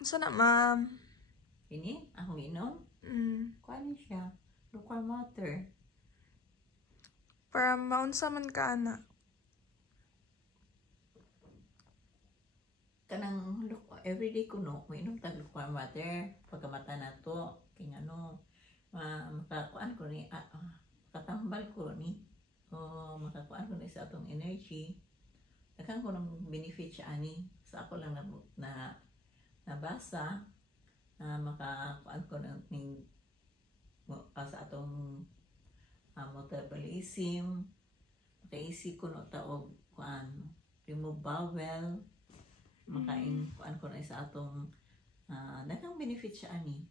Sana, ma'am? Ini, akong inom. Kuan siya. Lukewarm water. Para maunsa man ka, ana. Kanang everyday kuno, mainom tag lukewarm water. Pagkamata na to, king ano, makakuan ko ni, katambal ko ni, o makakuan ko ni sa atong energy. Daghang ko ng benefit siya ani. Sa ako lang nabasa, makakuan ko ng sa atong metabolism, makaisi ko no taog kuan, remove bowel, makain kuan ko na sa atong daghang benefit siya ani.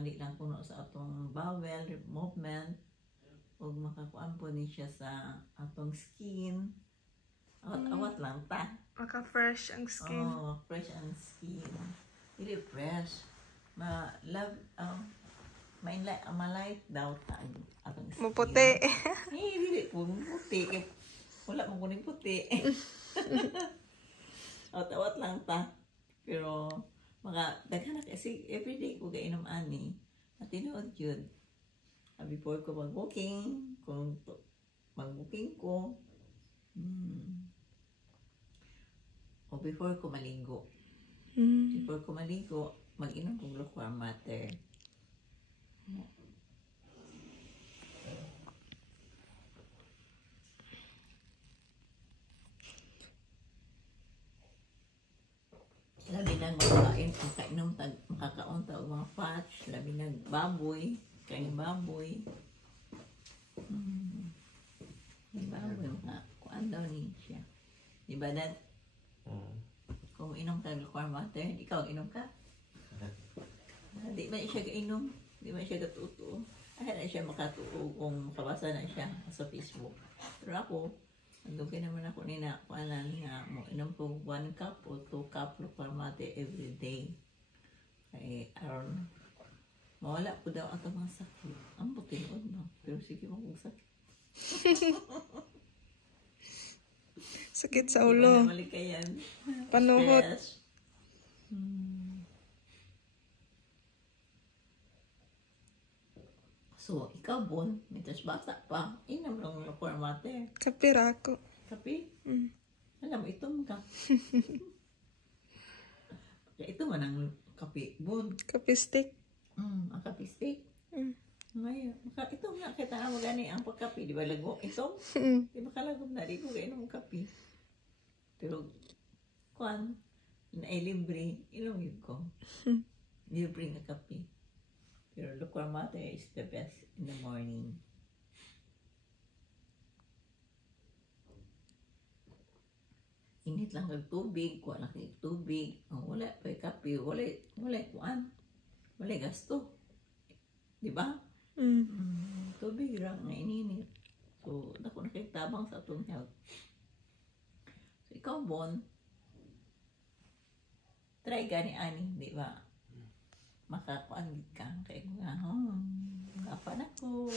Di lang kuno sa atong bowel movement, ug makakuan po ni siya sa atong skin. Awat lang ta. Maka-fresh ang skin. Oh, fresh ang skin. Really fresh. Love, ma-light daw ta atong skin. Maputi. Dili po puti. Wala mo kuning puti. Awat lang ta. Pero, daghan na kasi everyday ko kainom ani. Matinood yun. Before ko mag-booking, kung mag-booking ko, o before ko maligo. Before ko maligo, mag-inom kong lukewarm water. Labi nang makainom makakaon ta og mga fats, labi nang baboy, kain baboy. Baboy kuan daw ni siya. Di ba dad? Kung inom ka lukewarm water, ikaw inom ka? Di ba siya gainom? Di ba siya gatuto? Ay na siya makatuo kung makabasa na siya sa Facebook. Pero ako, andugay naman ako nina, kuanan nga mo inom ko 1 cup o 2 cup lukewarm water every day. Ay, aron mawala po daw ato mga sakit. Ang butinood no? Pero sige mo kung sakit. Sakit sa ulo. Malikayan. Panuhot. So, ikaw bon, mitas bata pa, inom lang lukewarm water. Kape ra ako. Kape? Alam mo, itom ka. Ito man ang kape, bon. Kape stick. Ang kape stick. Ngayon, itom na, kita na magani ang pagkape, di ba lago? Itom? Di ba kalagom na, di ko gainom ang kape. Pero, kuan, na libre, inom yun ko. Libre nga kape. Pero lukewarm water is the best in the morning. Init lang kag tubig, kuha lang kag tubig. Wala pa kape, wala kuan. Wala gasto. Di ba? Tubig lang nga ininit. So, dako na kay tabang sa atong health. So, ikaw bon, try gani ani, di ba? Makakuan ka kay nga gapan ako.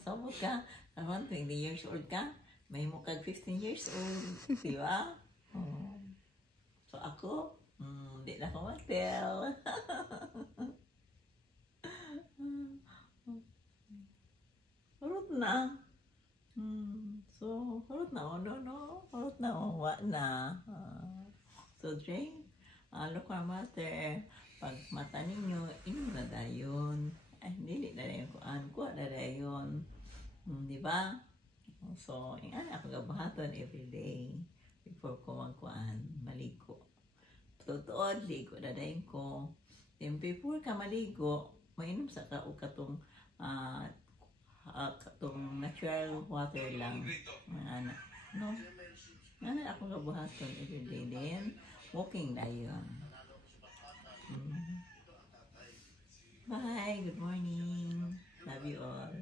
Sabot ka, karon 20 years old ka, may mo kag 15 years old, di ba? So ako, di na ko matel. Harot na. So, harot na no? Harot na wa na. So drink lukewarm water, pag mata ninyo, inom na dayon. Ay, hindi na dayon kuha na dayon. Di ba? So, yung ako gabahaton everyday before ko magkuhan, maligo. Tutuod, ligo na dayon ko. Then before ka maligo, mainom sa ka o katong natural water lang. No? Ako gabahaton everyday din. Walking dayon. Bye. Good morning. Love you all.